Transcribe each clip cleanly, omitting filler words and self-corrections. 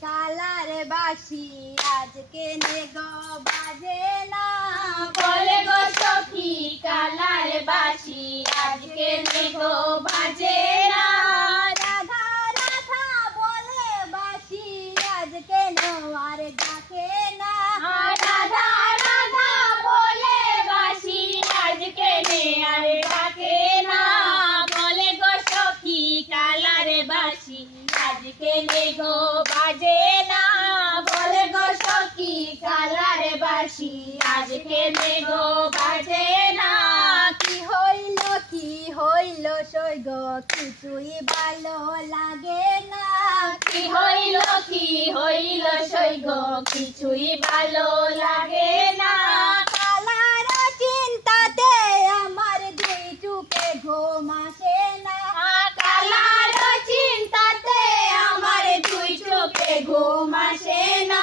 Colour বাসি আজকে নে গো বাজে না। বলে গো সখী কালার বাসি আজকে নে গো বাজে না। রাধা রাধা বলে বাসি আজকে নোয়ার ডাকে না। রাধা রাধা বলে বাসি আজকে নে আর ডাকে না। বলে গো সখী কালার বাসি আজকে নে গো বাজে না। বলে গো সখী কালার বাসি আজকে নে গো বাজে না। কি হইল সই গো কিছুই ভালো লাগে না। কি হইল সই গো কিছুই ভালো লাগে না। কালার চিন্তাতে আমার দুই চোখে ঘুম আসে না। কালার চিন্তাতে আমার দুই চোখে ঘুম আসে না।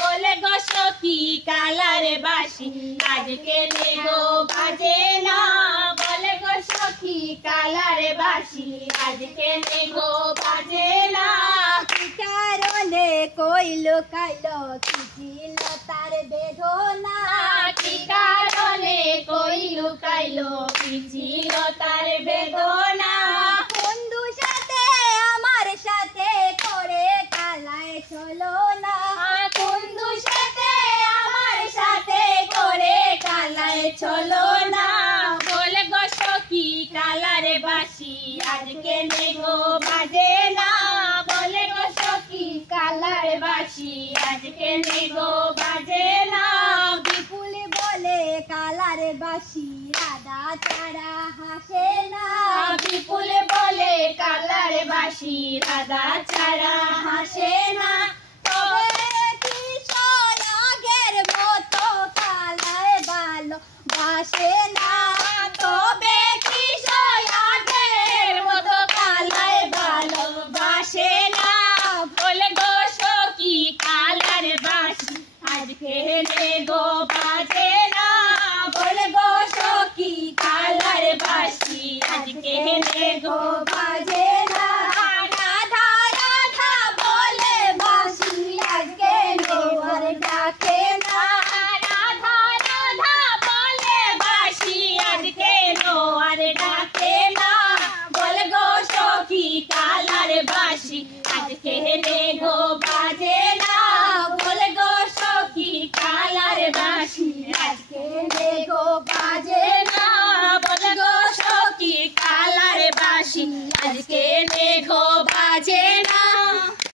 বলে গো সখী কালার বাসি আজকে নে গো বাজে না। বলে গো সখী কালার বাসি আজকে নে গো বাজে না। কি কারণে কইলো কাইলো কি ছিল তার বেদনা। কি কারণে কই লুকাইলো কি ছিল তার বেদনা। বন্ধু সাথে আমার সাথে করে কালায় চলো না। বন্ধু সাথে আমার সাথে করে কালায় চলো না। বলে গো সখী কালার বাসি আজকে নে গো বাজে না। বলে গো সখী কালার বাসি আজকে নে গো বাজে না। বিপুল বলে কালার বাসি রাধা ছাড়া হাসে না। বিপুল বলে কালার বাসি রাধা ছাড়া হাসে না। তবে কিশোর আগের মতো কালায় ভালো বাসে না। তবে কিশোর আগের মতো কালায় ভালোবাসে না। বলে গো সখী কালার বাসি আজকে নে গো বাজে না। বলে গো সখী কালার বাসি আজকে নে গো বাজে না। রাধা রাধা বলে বাসি আজকে নোয়ার ডাকে না। রাধা রাধা বলে বাসি আজকে নোয়ার ডাকে না। বলে গো সখী কালার বাসি আজকে নে গো বাজে